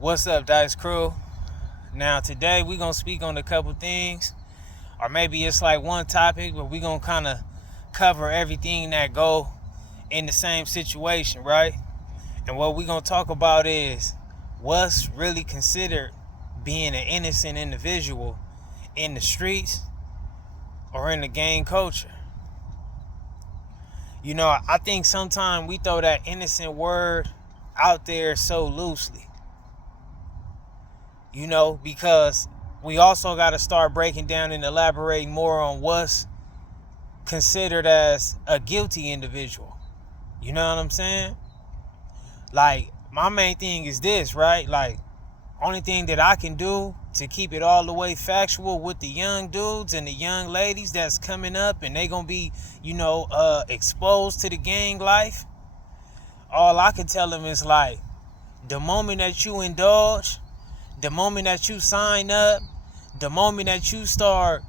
What's up, Dice Crew? Now, today we're going to speak on a couple things, or maybe it's like one topic, but we're going to kind of cover everything that go in the same situation, right? And what we're going to talk about is what's really considered being an innocent individual in the streets or in the gang culture. You know, I think sometimes we throw that innocent word out there so loosely. You know, because we also got to start breaking down and elaborating more on what's considered as a guilty individual. You know what I'm saying? Like, my main thing is this, right? Like, only thing that I can do to keep it all the way factual with the young dudes and the young ladies that's coming up and they gonna be, exposed to the gang life, all I can tell them is like, the moment that you indulge, the moment that you sign up, the moment that you start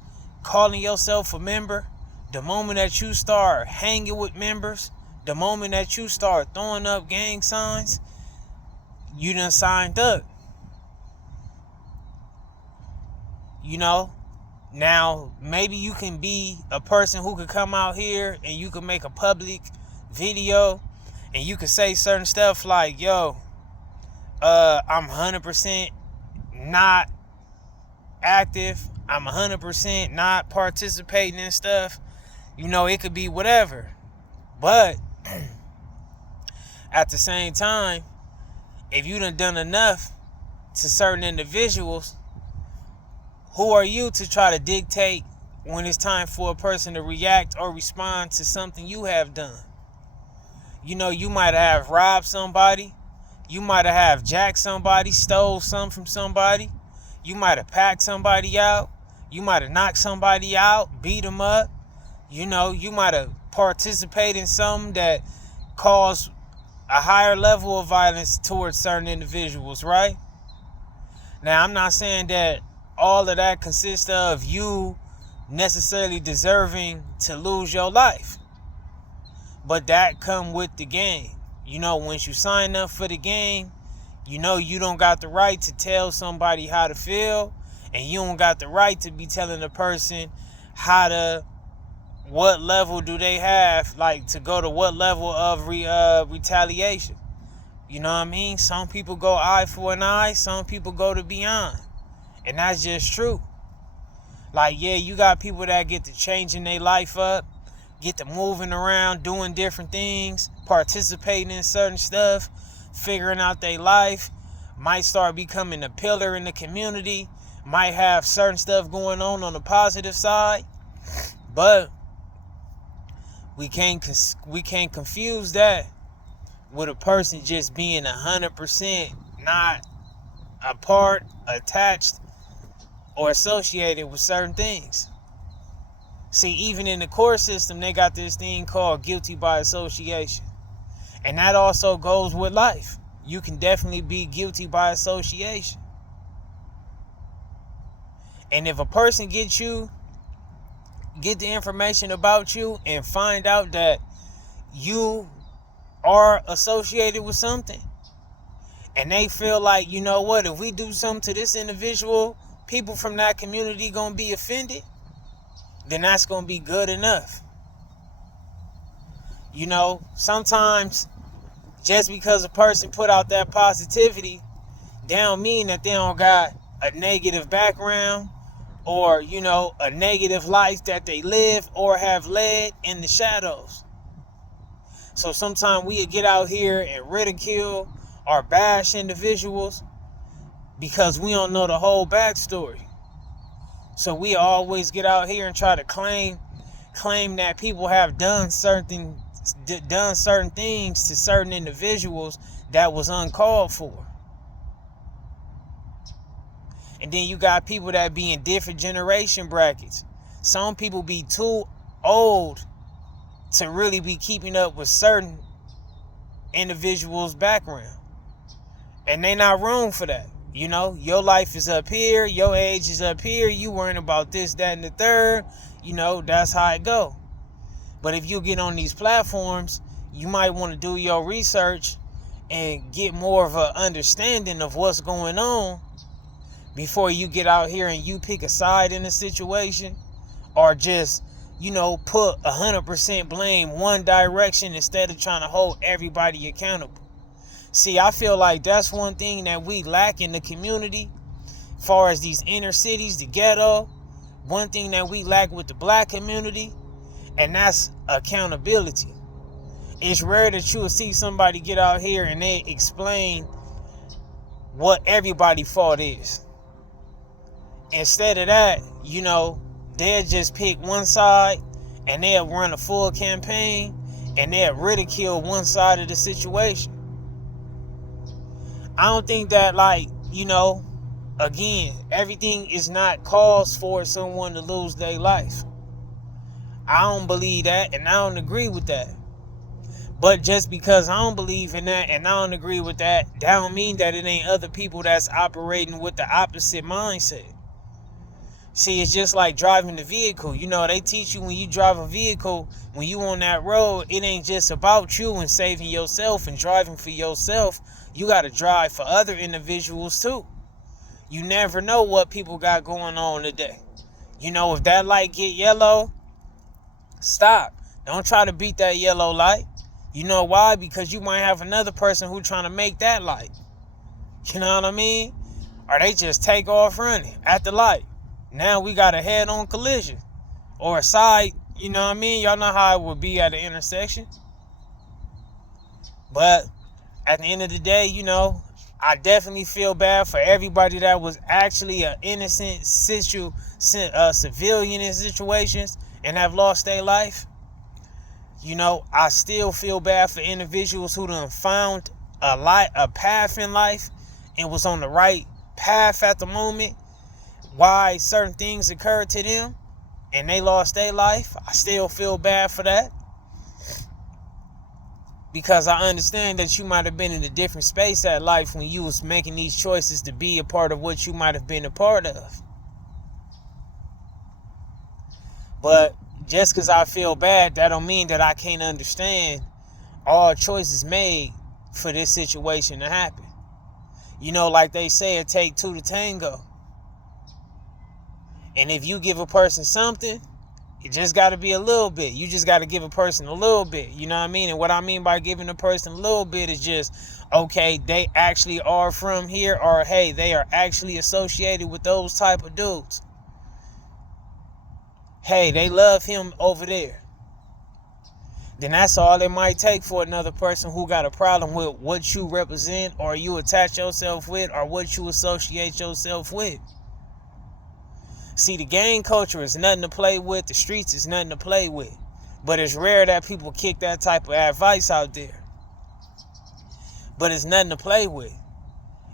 calling yourself a member, the moment that you start hanging with members, the moment that you start throwing up gang signs, you done signed up. You know, now maybe you can be a person who could come out here and you can make a public video and you could say certain stuff like, yo, I'm 100% not active, I'm 100% not participating in stuff. You know, it could be whatever. But at the same time, if you done enough to certain individuals, who are you to try to dictate when it's time for a person to react or respond to something you have done? You know, you might have robbed somebody, you might have jacked somebody, stole something from somebody, you might have packed somebody out, you might have knocked somebody out, beat them up, you know, you might have participated in something that caused a higher level of violence towards certain individuals, right? Now, I'm not saying that all of that consists of you necessarily deserving to lose your life, but that come with the game. You know, once you sign up for the game, you know you don't got the right to tell somebody how to feel, and you don't got the right to be telling a person what level do they have, like to go to what level of retaliation. You know what I mean? Some people go eye for an eye, some people go to beyond. And that's just true. Like, yeah, you got people that get to changing their life up, get to moving around, doing different things, participating in certain stuff, figuring out their life, might start becoming a pillar in the community, might have certain stuff going on the positive side. But we can't confuse that with a person just being 100% not a part, attached, or associated with certain things. See, even in the court system, they got this thing called guilty by association. And that also goes with life. You can definitely be guilty by association. And if a person get the information about you and find out that you are associated with something, and they feel like, you know what, if we do something to this individual, people from that community gonna be offended, then that's gonna be good enough. You know, sometimes just because a person put out that positivity, they don't mean that they don't got a negative background or, you know, a negative life that they live or have led in the shadows. So sometimes we get out here and ridicule or bash individuals because we don't know the whole backstory. So we always get out here and try to claim that people have done certain things to certain individuals that was uncalled for. And then you got people that be in different generation brackets. Some people be too old to really be keeping up with certain individuals' background. And they not wrong for that. You know, your life is up here, your age is up here, you worrying about this, that, and the third. You know, that's how it go. But if you get on these platforms, you might want to do your research and get more of an understanding of what's going on before you get out here and you pick a side in a situation, or just, put 100% blame one direction instead of trying to hold everybody accountable. See, I feel like that's one thing that we lack in the community, as far as these inner cities, the ghetto. One thing that we lack with the black community, and that's accountability. It's rare that you will see somebody get out here and they explain what everybody's fault is. Instead of that, they'll just pick one side and they'll run a full campaign and they'll ridicule one side of the situation. I don't think that, again, everything is not cause for someone to lose their life. I don't believe that, and I don't agree with that. But just because I don't believe in that and I don't agree with that, that don't mean that it ain't other people that's operating with the opposite mindset. See, it's just like driving the vehicle. They teach you when you drive a vehicle, when you on that road, it ain't just about you and saving yourself and driving for yourself. You got to drive for other individuals too. You never know what people got going on today. If that light get yellow, stop. Don't try to beat that yellow light. You know why? Because you might have another person who trying to make that light. You know what I mean? Or they just take off running at the light. Now we got a head-on collision. Or a side, you know what I mean? Y'all know how it would be at the intersection. But at the end of the day, I definitely feel bad for everybody that was actually an innocent civilian in situations and have lost their life. I still feel bad for individuals who done found a path in life and was on the right path at the moment. Why certain things occurred to them and they lost their life. I still feel bad for that. Because I understand that you might have been in a different space at life when you was making these choices to be a part of what you might have been a part of. But just because I feel bad, that don't mean that I can't understand all choices made for this situation to happen. Like they say, it take two to tango. And if you give a person something, it just got to be a little bit. You just got to give a person a little bit. You know what I mean? And what I mean by giving a person a little bit is just, okay, they actually are from here, or hey, they are actually associated with those type of dudes. Hey, they love him over there. Then that's all it might take for another person who got a problem with what you represent, or you attach yourself with, or what you associate yourself with. See, the gang culture is nothing to play with. The streets is nothing to play with. But it's rare that people kick that type of advice out there. But it's nothing to play with.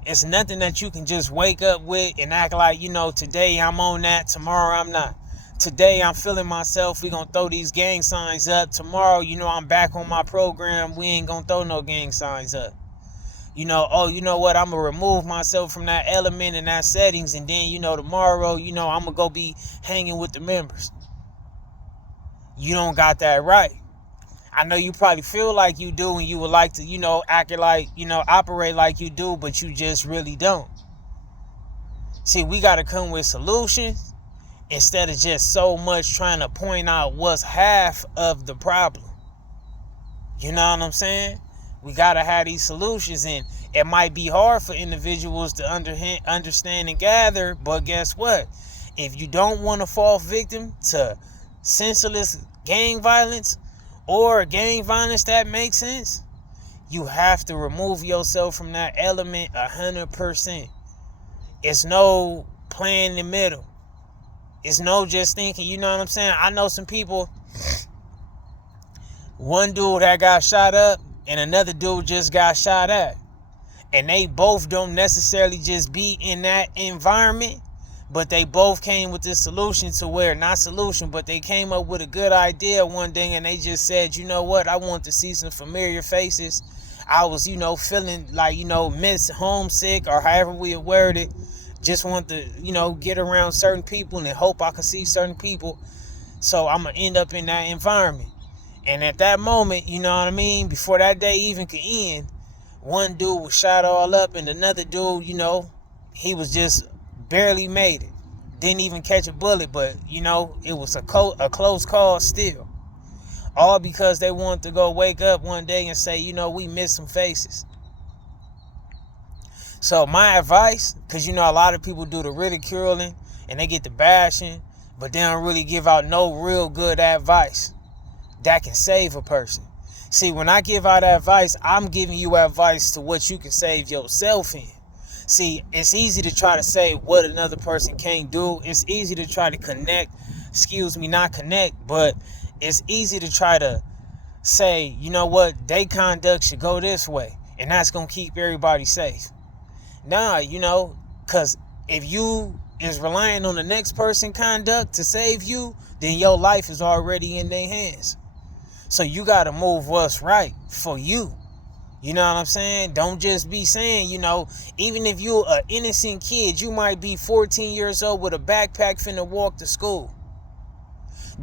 It's nothing that you can just wake up with and act like, today I'm on that, tomorrow I'm not. Today I'm feeling myself, we gonna throw these gang signs up. Tomorrow, I'm back on my program, we ain't gonna throw no gang signs up. You know what, I'm going to remove myself from that element and that settings, and then, tomorrow, I'm going to go be hanging with the members. You don't got that right. I know you probably feel like you do, and you would like to, act like, operate like you do, but you just really don't. See, we got to come with solutions instead of just so much trying to point out what's half of the problem. You know what I'm saying? We got to have these solutions, and it might be hard for individuals to understand and gather, but guess what? If you don't want to fall victim to senseless gang violence, or gang violence that makes sense, you have to remove yourself from that element 100%. It's no playing in the middle. It's no just thinking, you know what I'm saying? I know some people, one dude that got shot up, and another dude just got shot at. And they both don't necessarily just be in that environment, but they both came with this solution to where, not solution, but they came up with a good idea one day, and they just said, you know what, I want to see some familiar faces. I was, feeling like, miss homesick, or however we word it. Just want to, get around certain people and hope I can see certain people. So I'm going to end up in that environment. And at that moment, you know what I mean, before that day even could end, One dude was shot all up, and another dude, he was just barely made it. Didn't even catch a bullet, but, it was a close call still. All because they wanted to go wake up one day and say, we missed some faces. So my advice, because, a lot of people do the ridiculing and they get the bashing, but they don't really give out no real good advice that can save a person. See, when I give out advice, I'm giving you advice to what you can save yourself in. See, it's easy to try to say what another person can't do. It's easy to try to not connect, but it's easy to try to say, their conduct should go this way, and that's going to keep everybody safe. Nah, because if you is relying on the next person's conduct to save you, then your life is already in their hands. So you got to move what's right for you. You know what I'm saying? Don't just be saying, even if you're an innocent kid, you might be 14 years old with a backpack finna walk to school.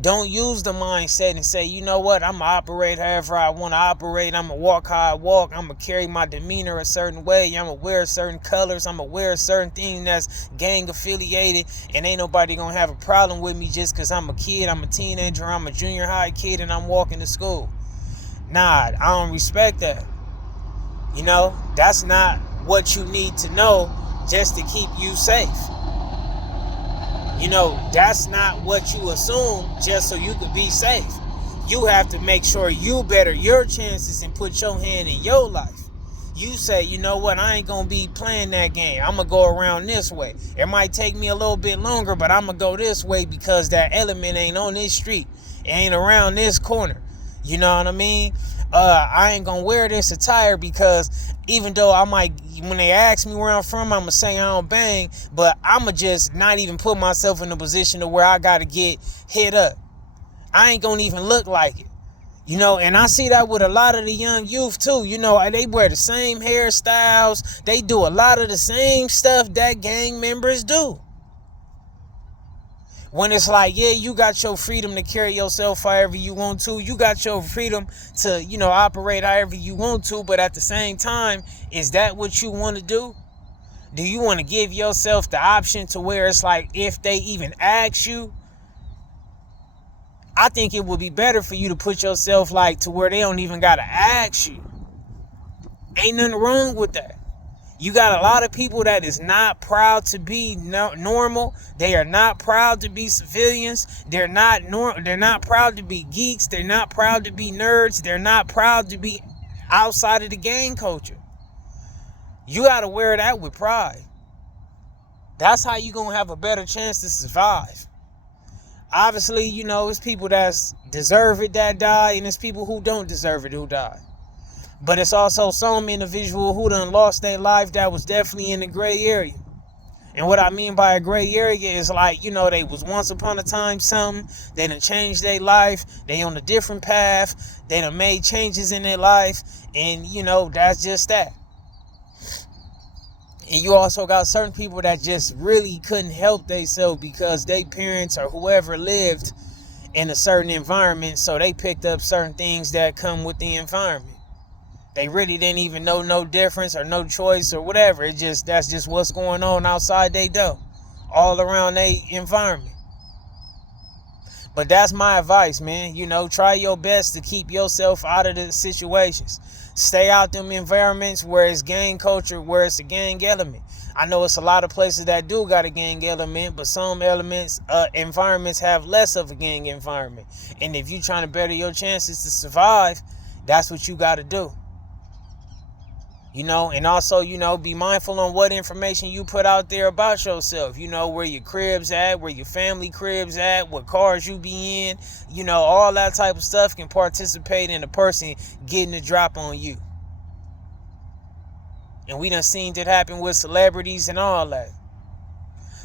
Don't use the mindset and say, I'm going to operate however I want to operate. I'm going to walk how I walk. I'm going to carry my demeanor a certain way. I'm going to wear certain colors. I'm going to wear a certain thing that's gang affiliated. And ain't nobody going to have a problem with me just because I'm a kid. I'm a teenager. I'm a junior high kid and I'm walking to school. Nah, I don't respect that. That's not what you need to know just to keep you safe. That's not what you assume just so you could be safe. You have to make sure you better your chances and put your hand in your life. You say, I ain't going to be playing that game. I'm going to go around this way. It might take me a little bit longer, but I'm going to go this way because that element ain't on this street. It ain't around this corner. You know what I mean? I ain't going to wear this attire because even though I might, when they ask me where I'm from, I'm going to say I don't bang, but I'm going to just not even put myself in a position to where I got to get hit up. I ain't going to even look like it. And I see that with a lot of the young youth too. They wear the same hairstyles. They do a lot of the same stuff that gang members do. When it's like, yeah, you got your freedom to carry yourself however you want to. You got your freedom to, operate however you want to. But at the same time, is that what you want to do? Do you want to give yourself the option to where it's like, if they even ask you, I think it would be better for you to put yourself like to where they don't even got to ask you. Ain't nothing wrong with that. You got a lot of people that is not proud to be normal. They are not proud to be civilians. They're not proud to be geeks. They're not proud to be nerds. They're not proud to be outside of the gang culture. You got to wear that with pride. That's how you going to have a better chance to survive. Obviously, it's people that deserve it that die, and it's people who don't deserve it who die. But it's also some individual who done lost their life that was definitely in the gray area. And what I mean by a gray area is like, they was once upon a time something. They done changed their life. They on a different path. They done made changes in their life. And, that's just that. And you also got certain people that just really couldn't help themselves because their parents or whoever lived in a certain environment. So they picked up certain things that come with the environment. They really didn't even know no difference or no choice or whatever. That's just what's going on outside they door, all around their environment. But that's my advice, man. Try your best to keep yourself out of the situations. Stay out them environments where it's gang culture, where it's a gang element. I know it's a lot of places that do got a gang element, but some environments have less of a gang environment. And if you're trying to better your chances to survive, that's what you got to do. And also, be mindful on what information you put out there about yourself. Where your crib's at, where your family crib's at, what cars you be in. All that type of stuff can participate in a person getting a drop on you. And we done seen that happen with celebrities and all that.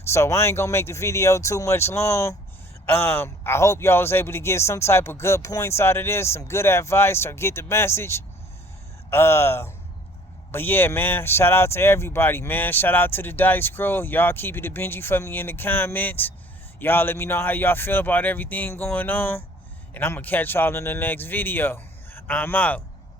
So I ain't gonna make the video too much long. I hope y'all was able to get some type of good points out of this, some good advice, or get the message. But yeah, man, shout out to everybody, man. Shout out to the Dice Crew. Y'all keep it a Benji for me in the comments. Y'all let me know how y'all feel about everything going on. And I'm going to catch y'all in the next video. I'm out.